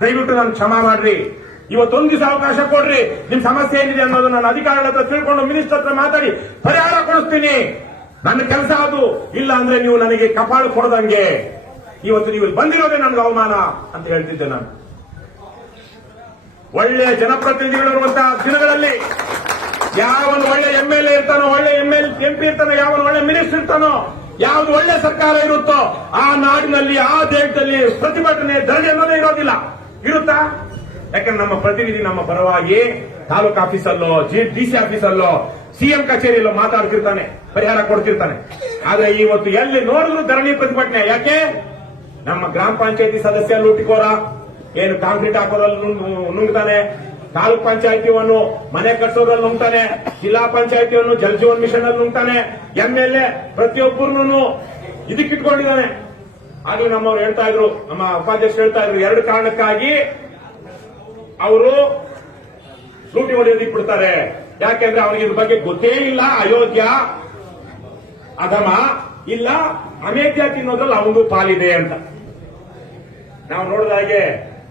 ದಯವಿಟ್ಟು ನಾನು ಕ್ಷಮಾ ಮಾಡ್ರಿ. ಇವತ್ತೊಂದು ದಿವಸ ಅವಕಾಶ ಕೊಡ್ರಿ. ನಿಮ್ ಸಮಸ್ಯೆ ಏನಿದೆ ಅನ್ನೋದು ನಾನು ಅಧಿಕಾರಿಗಳ ಹತ್ರ ತಿಳ್ಕೊಂಡು ಮಿನಿಸ್ಟರ್ ಹತ್ರ ಮಾತಾಡಿ ಪರಿಹಾರ ಕೊಡಿಸ್ತೀನಿ. ನನ್ನ ಕೆಲಸ ಅದು. ಇಲ್ಲ ಅಂದ್ರೆ ನೀವು ನನಗೆ ಕಪಾಳು ಕೊಡದಂಗೆ. ಇವತ್ತು ನೀವು ಬಂದಿರೋದೇ ನನಗೆ ಅವಮಾನ ಅಂತ ಹೇಳ್ತಿದ್ದೆ ನಾನು. ಒಳ್ಳೆ ಜನಪ್ರತಿನಿಧಿಗಳಿರುವಂತಹ ದಿನಗಳಲ್ಲಿ ಯಾವನು ಒಳ್ಳೆ ಎಲ್ ಎ ಇರ್ತಾನೋ, ಒಳ್ಳೆ ಎಲ್ ಎಂ ಪಿ ಇರ್ತಾನೋ, ಯಾವನು ಒಳ್ಳೆ ಮಿನಿಸ್ಟರ್ ಇರ್ತಾನೋ ಯಾವ್ದು ಒಳ್ಳೆ ಸರ್ಕಾರ ಇರುತ್ತೋ ಆ ನಾಡಿನಲ್ಲಿ, ಆ ದೇಶದಲ್ಲಿ ಪ್ರತಿಭಟನೆ ಧರಣಿ ಅನ್ನೋದೇ ಇರೋದಿಲ್ಲ. ಇರುತ್ತಾ? ಯಾಕಂದ್ರೆ ನಮ್ಮ ಪ್ರತಿನಿಧಿ ನಮ್ಮ ಪರವಾಗಿ ತಾಲೂಕು ಆಫೀಸಲ್ಲೋ, ಜಿ, ಡಿ ಸಿ ಆಫೀಸಲ್ಲೋ ಸಿಎಂ ಕಚೇರಿಯಲ್ಲೋ ಮಾತಾಡ್ತಿರ್ತಾನೆ, ಪರಿಹಾರ ಕೊಡ್ತಿರ್ತಾನೆ. ಆದ್ರೆ ಇವತ್ತು ಎಲ್ಲಿ ನೋಡಿದ್ರು ಧರಣಿ ಪ್ರತಿಭಟನೆ. ಯಾಕೆ? ನಮ್ಮ ಗ್ರಾಮ ಪಂಚಾಯತಿ ಸದಸ್ಯ ಲೂಟಿಕೋರ, ಏನು ಕಾಂಕ್ರೀಟ್ ಹಾಕೋದ್ರಲ್ಲಿ ನುಂಗ್- ನುಂಗ್ತಾನೆ. ತಾಲೂಕ್ ಪಂಚಾಯತಿಯನ್ನು ಮನೆ ಕಟ್ಟೋದ್ರಲ್ಲಿ ನುಂಗ್ತಾನೆ, ಜಿಲ್ಲಾ ಪಂಚಾಯತಿಯನ್ನು ಜಲ್ ಜೀವನ್ ಮಿಷನ್ ಅಲ್ಲಿ ನುಂಗ್ತಾನೆ ಎ ಪ್ರತಿಯೊಬ್ಬರನ್ನು ಇದಕ್ಕಿಟ್ಕೊಂಡಿದ್ದಾನೆ. ಆಗ್ಲೂ ನಮ್ಮವ್ರು ಹೇಳ್ತಾ ಇದ್ರು, ನಮ್ಮ ಉಪಾಧ್ಯಕ್ಷರು ಹೇಳ್ತಾ ಇದ್ರು, ಎರಡು ಕಾರಣಕ್ಕಾಗಿ ಅವರು ಸೂಟಿ ಹೊಡೆಯೋದಿಕ್ ಬಿಡ್ತಾರೆ ಯಾಕೆಂದ್ರೆ ಅವ್ರಿಗೆ ಇದ್ರ ಬಗ್ಗೆ ಗೊತ್ತೇ ಇಲ್ಲ, ಅಯೋಧ್ಯ, ಅಧಮ, ಇಲ್ಲ, ಅಮೇಧ್ಯ ತಿನ್ನೋದ್ರಲ್ಲಿ ಅವನು ಪಾಲಿದೆ ಅಂತ. ನಾವು ನೋಡಿದ ಹಾಗೆ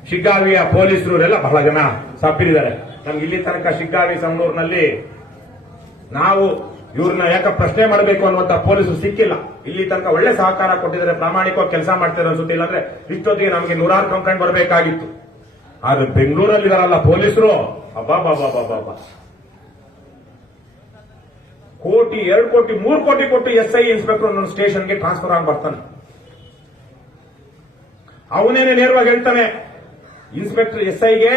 ಶಿಗ್ಗಾವಿಯ ಪೊಲೀಸರು ಬಹಳ ಜನ ಸಪ್ಪಿರಿದ್ದಾರೆ ನಮ್ಗೆ ಇಲ್ಲಿ ತನಕ ಶಿಗ್ಗಾವಿ ಸಣ್ಣೂರಿನಲ್ಲಿ ನಾವು ಇವ್ರನ್ನ ಯಾಕೆ ಪ್ರಶ್ನೆ ಮಾಡಬೇಕು ಅನ್ನುವಂತ ಪೊಲೀಸರು ಸಿಕ್ಕಿಲ್ಲ. ಇಲ್ಲಿ ತನಕ ಒಳ್ಳೆ ಸಹಕಾರ ಕೊಟ್ಟಿದ್ದಾರೆ, ಪ್ರಾಮಾಣಿಕವಾಗಿ ಕೆಲಸ ಮಾಡ್ತಾರೆ ಅನ್ಸುತ್ತೆ. ಇಲ್ಲಾಂದ್ರೆ ಇಷ್ಟೊತ್ತಿಗೆ ನಮಗೆ ನೂರಾರು ಕಂಪ್ಲೇಂಟ್ ಬರಬೇಕಾಗಿತ್ತು. ಆದ್ರೆ ಬೆಂಗಳೂರಲ್ಲಿ ಇದಾರಲ್ಲ ಪೊಲೀಸರು? ಅಬ್ಬಾ ಕೋಟಿ, ಎರಡು ಕೋಟಿ, ಮೂರು ಕೋಟಿ ಕೊಟ್ಟು ಎಸ್ ಐ ಇನ್ಸ್ಪೆಕ್ಟರ್ ಒಂದೊಂದು ಸ್ಟೇಷನ್ಗೆ ಟ್ರಾನ್ಸ್ಫರ್ ಆಗಿ ಬರ್ತಾನೆ. ಅವನೇನೆ ನೇರವಾಗಿ ಹೇಳ್ತಾನೆ ಇನ್ಸ್ಪೆಕ್ಟರ್ ಎಸ್ ಐಗೆ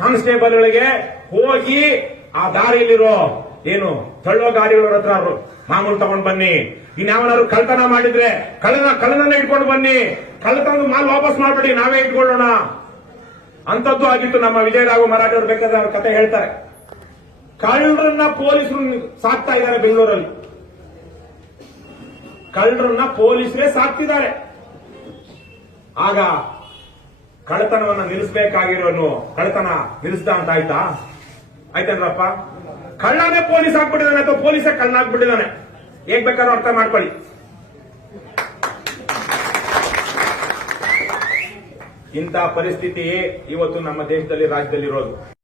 ಕಾನ್ಸ್ಟೇಬಲ್ಗಳಿಗೆ ಹೋಗಿ ಆ ದಾರಿಯಲ್ಲಿರೋ ಏನು ತಳ್ಳೋ ಗಾಡಿಗಳ ಹತ್ರ ಮಾಮೂಲು ತಗೊಂಡ್ ಬನ್ನಿ. ಇನ್ಯಾವನಾದ್ರು ಕಳ್ತನ ಮಾಡಿದ್ರೆ ಕಳ್ಳನ ಕಳ್ಳನನ್ನ ಇಟ್ಕೊಂಡು ಬನ್ನಿ. ಕಳ್ಳತನದ ಮಾಲ್ ವಾಪಸ್ ಮಾಡ್ಬಿಡಿ, ನಾವೇ ಇಟ್ಕೊಳ್ಳೋಣ ಅಂತದ್ದು ಆಗಿತ್ತು ನಮ್ಮ ವಿಜಯರಾಘವ ಮರಾಠರು ಬೇಕಾದ್ರೆ ಅವ್ರ ಕತೆ ಹೇಳ್ತಾರೆ. ಕಳ್ಳರನ್ನ ಪೊಲೀಸರು ಸಾಕ್ತಾ ಇದ್ದಾರೆ ಬೆಂಗಳೂರಲ್ಲಿ. ಕಳ್ಳರನ್ನ ಪೊಲೀಸರೇ ಸಾಕ್ತಿದ್ದಾರೆ. ಆಗ ಕಳ್ಳತನವನ್ನ ನಿಲ್ಲಿಸಬೇಕಾಗಿರೋನು ಕಳ್ಳತನ ನಿಲ್ಲಿಸ್ದ ಅಂತ ಆಯ್ತಾ? ಆಯ್ತೇನ್ರಪ್ಪ? ಕಳ್ಳನೇ ಪೊಲೀಸ್ ಆಗ್ಬಿಟ್ಟಿದ್ದಾನೆ ಅಥವಾ ಪೊಲೀಸೇ ಕಳ್ಳ ಆಗ್ಬಿಟ್ಟಿದ್ದಾನೆ ಹೇಗ್ ಬೇಕಾದ್ರೂ ಅರ್ಥ ಮಾಡ್ಕೊಳ್ಳಿ. ಇಂತಹ ಪರಿಸ್ಥಿತಿ ಇವತ್ತು ನಮ್ಮ ದೇಶದಲ್ಲಿ ರಾಜ್ಯದಲ್ಲಿ ಇರೋದು